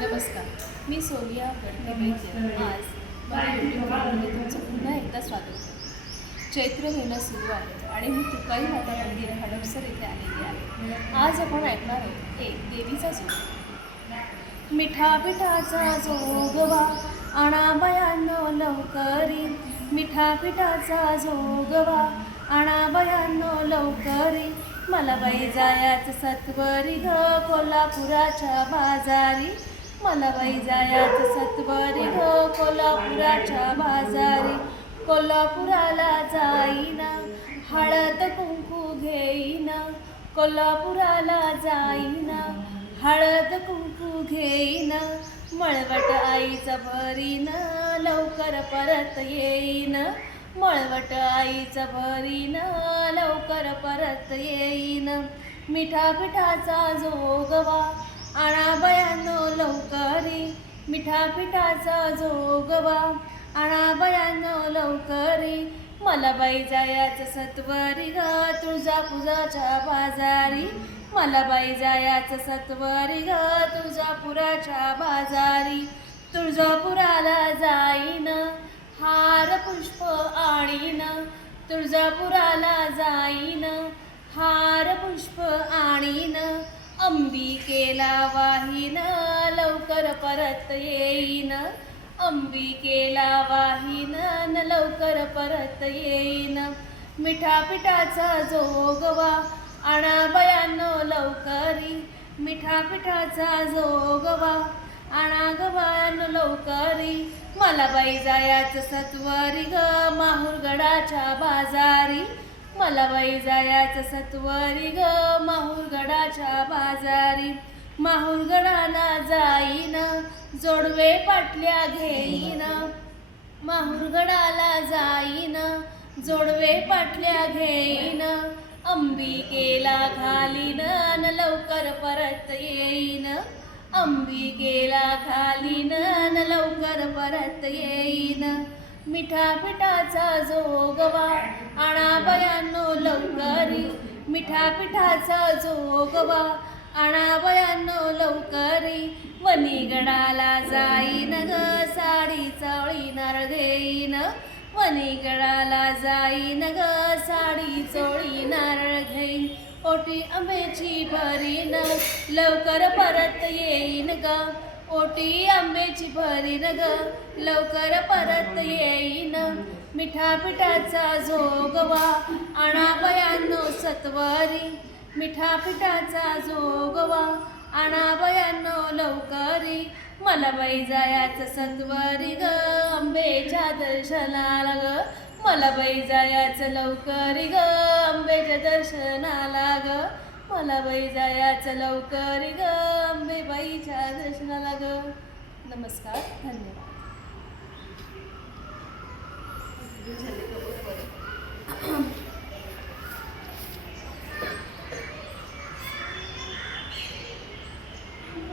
नमस्कार, मी सोनिया गडके वैद्य. आज माझ्या यूट्यूब चॅनलमध्ये तुमचं पुन्हा एकदा स्वागत आहे. चैत्र महिना सुरू आहे आणि मी तुकाई माता मंदिर हडपसर इथे आलेली आहे. आज आपण ऐकणार आहोत एक देवीचा जोग. मिठा पिठाचा जोगवा आणा बयानो लवकरी, मिठा पिठाचा जोगवा आणा बयानो लवकरी. मला बाई जायाचं सत्वरी ग कोल्हापुराच्या बाजारी, मला बाई जायाचं सत्वरी ग कोल्हापुराच्या बाजारी. कोल्हापुराला जाईना हळद कुंकू घेईना, कोल्हापुराला जाईना हळद कुंकू घेईना. मळवट आईचा भरीन लवकर परत येईन, मळवट आईचा भरीन लवकर परत येईन. मिठा पिठाचा जोगवा आणा बयानो लवकरी, मिठा पिठाचा जोगवा आणा बयानो लवकरी. मला बाई जायाचं सत्वरी ग तुळजापुराच्या बाजारी, मला बाई जायाचं सत्वरी ग तुळजापुराच्या बाजारी. तुळजापुराला जाईन हार पुष्प आणीन, तुळजापुराला जाईन हार पुष्प आणीन. अंबिकेला वाहीन लवकर परत येईन, अंबिकेला वाहीन लवकर परत येईन. मिठा पिठाचा जोगवा आणा बयानो लवकरी, मिठा पिठाचा जोगवा आणा ग बयानो लवकरी. मला बाई जायाचं सत्वरी ग माहुरगडाच्या बाजारी, मला बाई जायाचं सत्वरी ग माहुरगडाच्या बाजारी. माहुरगडाला जाईन जोडवे पाटल्या घेईन, माहुरगडाला जाईन जोडवे पाटल्या घेईन. अंबिकेला घालीन लवकर परत येईन, अंबिकेला घालीन लवकर परत येईन. मिठा पिठाचा जोगवा आणा बयानो लवकरी, मिठा पिठाचा जोगवा आणा बयानो लवकरी. वनीगडाला जाईन ग साडी चोळी नारळ घेईन, वनीगडाला जाईन ग साडी चोळी नारळ घेईन. ओटी आंब्याची भरीन लवकर परत येईन ग, ओटी आंब्याची भरीन ग लवकर परत येईन. मिठा पिठाचा जोगवा आणा बयानो सत्वरी, मिठा पिठाचा जोगवा आणा बयानो लवकरी. मला बाई जायाचं सत्वरी ग आंब्याच्या दर्शनाला ग, मला बाई जायाचं लवकरी ग आंब्याच्या दर्शनाला ग, मला बाई जायाचं लवकरी ग आंबेबाईच्या दर्शनाला ग. नमस्कार, धन्यवाद.